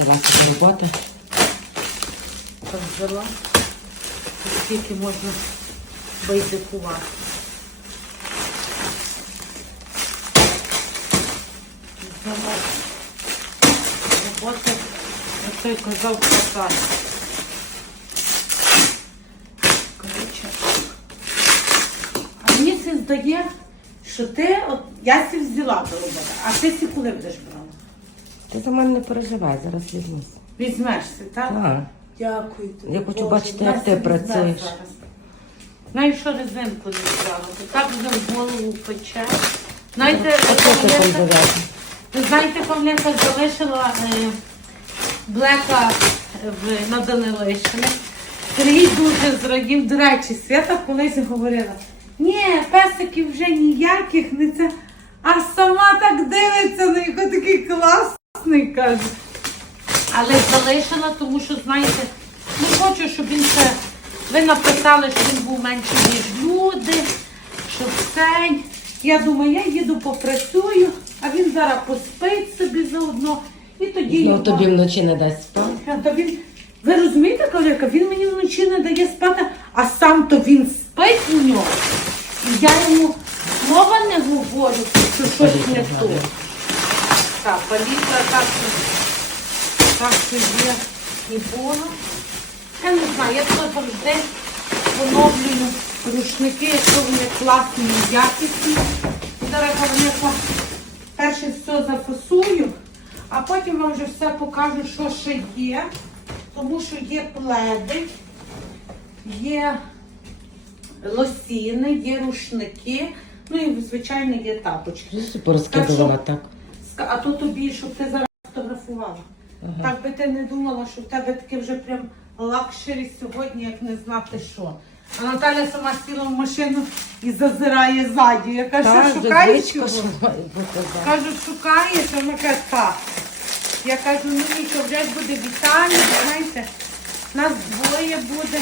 Взялася з роботи. Взяла. Скільки можна байдикувати. Роботи, як той казав. Коротше. А мені це здає, що ти, от, я сі взяла до роботи, а ти сі коли будеш брала? Ти за мене не переживай, зараз візьмусь. Візьмешся, так? Так. Дякую тобі. Я хочу Боже, бачити, як ти Настя візьме працюєш. зараз. Знаєш, що резинку не взяла? То так вже в голову пече. Знаєте, А що ти там Павленка- ви знаєте, Павленка залишила е, блека в, на Данилишині. Сергій дуже зрадів. До речі, Свята колись говорила, ні, песиків вже ніяких, не це. А сама так дивиться на його такий класний, каже. Але залишила, тому що, знаєте, не хочу, щоб він це. Ви написали, що він був менший, ніж люди, що цей. Я думаю, я їду попрацюю, а він зараз поспить собі заодно. І тоді Ну його- тобі вночі не дасть спати. він, ви розумієте, колірка, він мені вночі не дає спати, а сам то він спить у нього. І я йому слова не говорю, що щось не то. Так, палітра так, що- так що є було. Я не знаю, я то завжди поновлюю рушники, якщо вони класні і якісні. Зараз я перше все зафасую, а потім вам вже все покажу, що ще є. Тому що є пледи, є лосіни, є рушники, ну і звичайно є тапочки. Порозкидувала так. Ска- А то тобі, щоб ти зараз фотографувала. Так би ти не думала, що в тебе таке вже прям лакшері сьогодні, як не знати що. А Наталя сама сіла в машину і зазирає ззаді. Я кажу, Так, що шукаєш його? Кажу, шукаєш, а вона каже, так. Я кажу, ну нічого, вже ж буде Віталій, знаєте, нас двоє буде.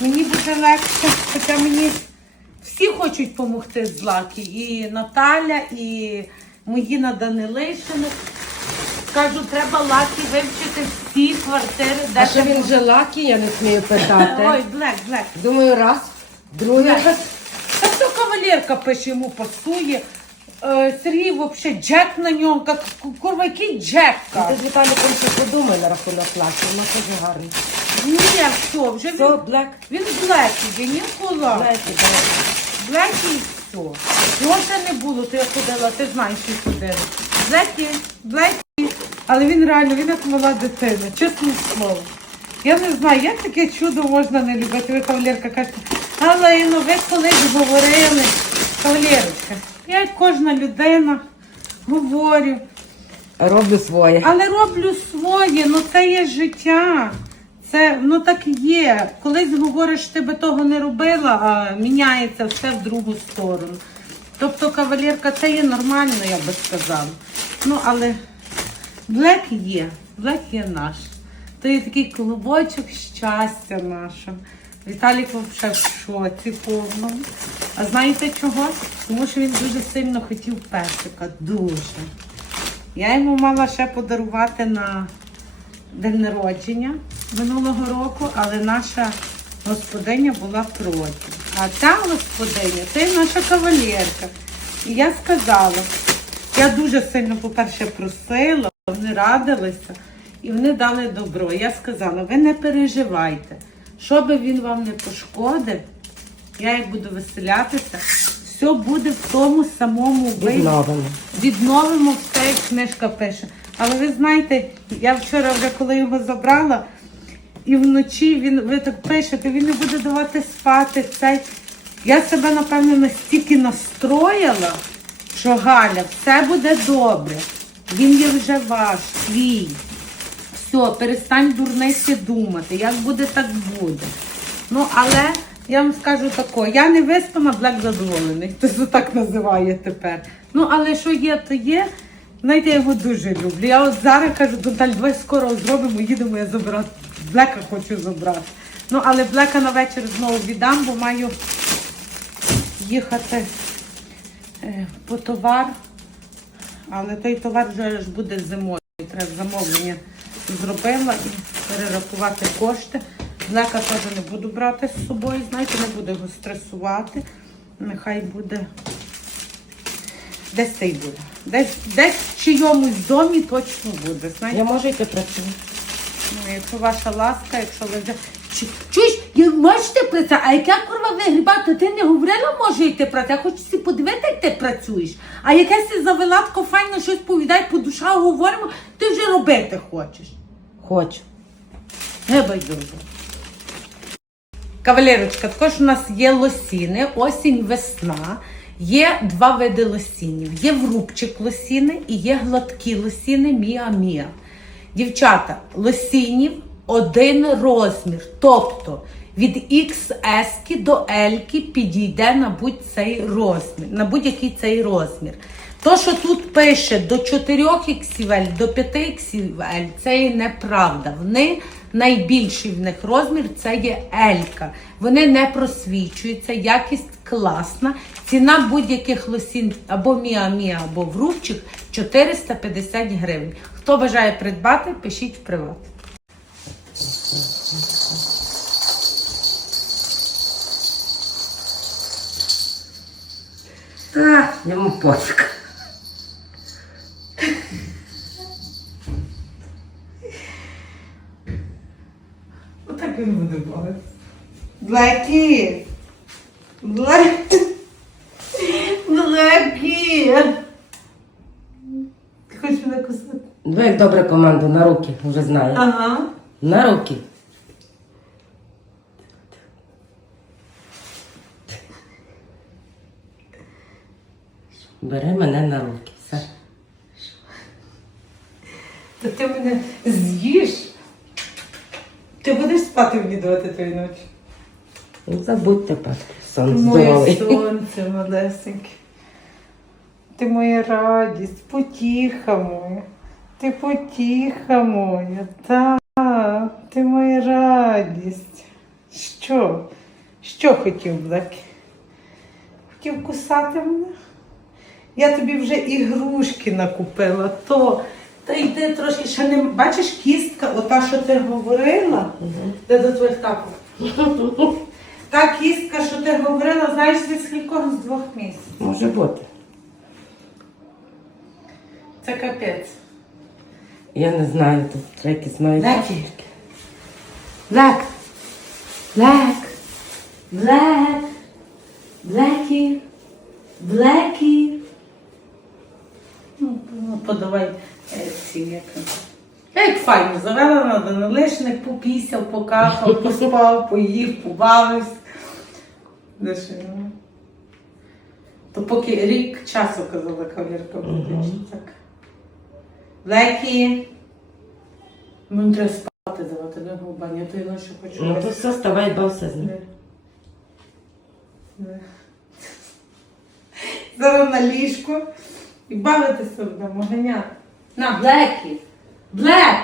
Мені буде легше, хоча мені всі хочуть допомогти з лаки. І Наталя, і мої на Данилишини. Кажу, треба лаки вивчити всі квартири, де А що він вже лакі, я не смію питати. Ой, блек, блек. Думаю, раз, другий Блек. раз. Та то кавалерка пише, йому пасує. Е, Сергій взагалі джек на ньому, як курва, який джек? Ти каже. з Віталіком ще подумай на рахунок лакі, вона дуже гарний. Ні, все, вже Все, він, блек, він блекі, він так. Блекі і все. Його ще не було, то я ходила, ти знаєш, що ходила. Блекі, блекі, але він реально, він як мала дитина, чесне слово. Я не знаю, як таке чудо можна не любити. Ви кавалерка кажете, але ну ви колись говорили, кавалерочка, я як кожна людина говорю, Роблю своє. але роблю своє, ну це є життя. Це ну так і є. Колись говориш, ти би того не робила, а міняється все в другу сторону. Тобто, кавалерка, це є нормально, я би сказала. Ну, але блек є, блек є наш. То є такий клубочок щастя нашого. Віталік взагалі в шоці повному. А знаєте чого? Тому що він дуже сильно хотів песика. Дуже. Я йому мала ще подарувати на день народження минулого року, але наша господиня була проти. А ця господиня це наша кавалерка. І я сказала, я дуже сильно, по-перше, просила, вони радилися і вони дали добро. Я сказала, ви не переживайте, що би він вам не пошкодив, я як буду веселятися, все буде в тому самому виді Відновлено. відновимо все, як книжка пише. Але ви знаєте, я вчора вже коли його забрала, і вночі він, ви так пишете, він не буде давати спати. Цей. Я себе, напевно, настільки настроїла, що Галя, все буде добре. Він є вже ваш, свій. Все, перестань дурниці думати. Як буде, так буде. Ну, але я вам скажу тако, я не виспана, Блек задоволений. Хтось так називає тепер. Ну, але що є, то є. Знаєте, я його дуже люблю. Я от зараз кажу, Донталь, давай скоро зробимо, їдемо, я забирати. Блека хочу забрати. Ну, але Блека на вечір знову віддам, бо маю їхати е, по товар. Але той товар вже ж буде зимою. Треба замовлення зробила і перерахувати кошти. Блека теж не буду брати з собою, знаєте, не буду його стресувати. Нехай буде. Десь цей буде. Десь, десь в чийомусь домі точно буде. Знаєте? Я можу йти працювати. Ну, якщо ваша ласка, якщо ви вже. Чи- Чуєш, я можете працювати, а як я курва вигрібати, ти не говорила, може йти працювати. Я хочу всі подивитися, як ти працюєш. А якесь ти завела тако файно щось повідай, по душах говоримо, ти вже робити хочеш. Хочу. Не байдуже. Кавалерочка, також у нас є лосіни, осінь, весна. Є два види лосінів. Є врубчик лосіни і є гладкі лосіни Міа-Міа. Дівчата, лосінів один розмір. Тобто від XS до L підійде на будь-цей розмір, на будь-який цей розмір. То, що тут пише до 4 XL, до 5 XL, це є неправда. Вони найбільший в них розмір це є Елька. Вони не просвічуються, якість класна. Ціна будь-яких лосін або Міа-Міа, або врубчик 450 гривень. Хто бажає придбати, пишіть в приват. Та, йому пофіг. Отак він буде бавитися. Блекі! Блекі! Блекі! Ти хочеш мене кусати? Ви як добре команду на руки, вже знаю. Ага. На руки. Бери мене на руки. Все. Та ти мене з'їш. Ти будеш спати мені давати твої ночі? Ну, забудь тепер. Сон Моє здоровий. сонце малесеньке. Ти моя радість, потіха моя. Ти потіха моя, та, ти моя радість. Що? Що хотів Блекі? Хотів кусати мене? Я тобі вже ігрушки накупила, то. Та йди трошки ще не. Бачиш, кістка, ота, що ти говорила, де до твоїх тапок. Та кістка, що ти говорила, знаєш, від скількох з двох місяців. Може бути. Це капець. Я не знаю, тут треба якісь мають. Блекі. Блек. Блек. Блек. Блекі. Блекі. Ну, ну, подавай е, ці як. Як файно, завела на данилишник, попісяв, покахав, поспав, поїв, побавився. Ну? То поки рік часу казала кав'ярка буде. Так. Лекі. Мені треба спати давати, не губання, то я ночі хочу. Ну то все, ставай, бався з ним. Не. Не. Зараз на ліжко і бавитися будемо ганяти. На, Блекі! Блек!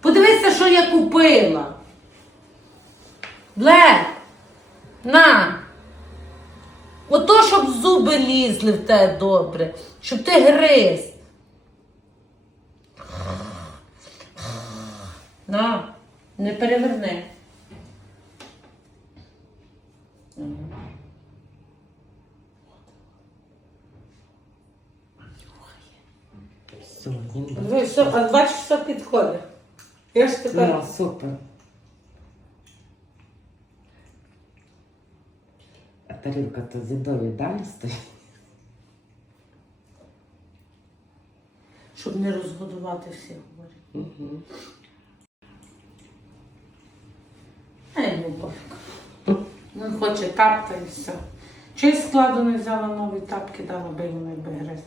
Подивися, що я купила. Блек! На! Ото, щоб зуби лізли в те добре, щоб ти гриз. На, не переверни. Все, він Ви все, а бачиш, все підходить. Я ж тепер. Ну, супер. А тарілка то зідові далі стоїть. Щоб не розгодувати всіх говорить. Угу. А йому пофіг. Він хоче тапка і все. Чи складу не взяла нові тапки, дала би йому якби гриз.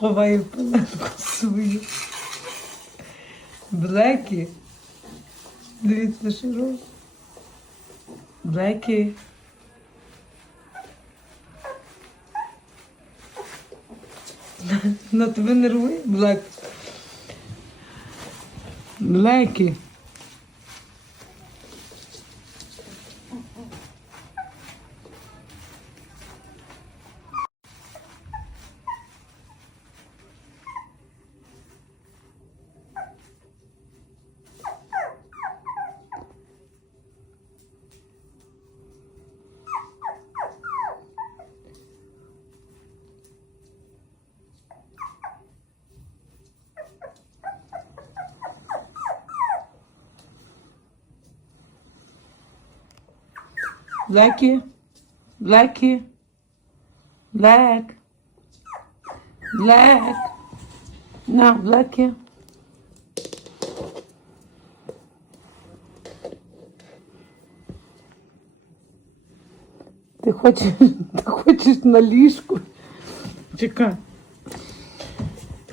Ховає пеленку свою. Блекі. Дивіться, що робить. Блекі. На тебе нервує, Блек. Блекі. Блекі. Блекі. Блек. Блек. На, Блекі. Ти хочеш, ти хочеш на ліжку? Чекай.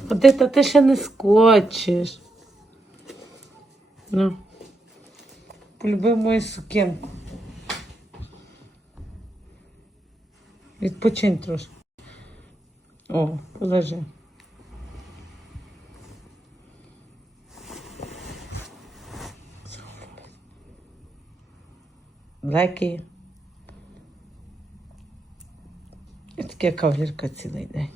Ходи, та ти ще не скочиш. Ну. Полюбив мою сукенку. Відпочинь трошки. О, полежи. Блекі. І таке кавалерка цілий день.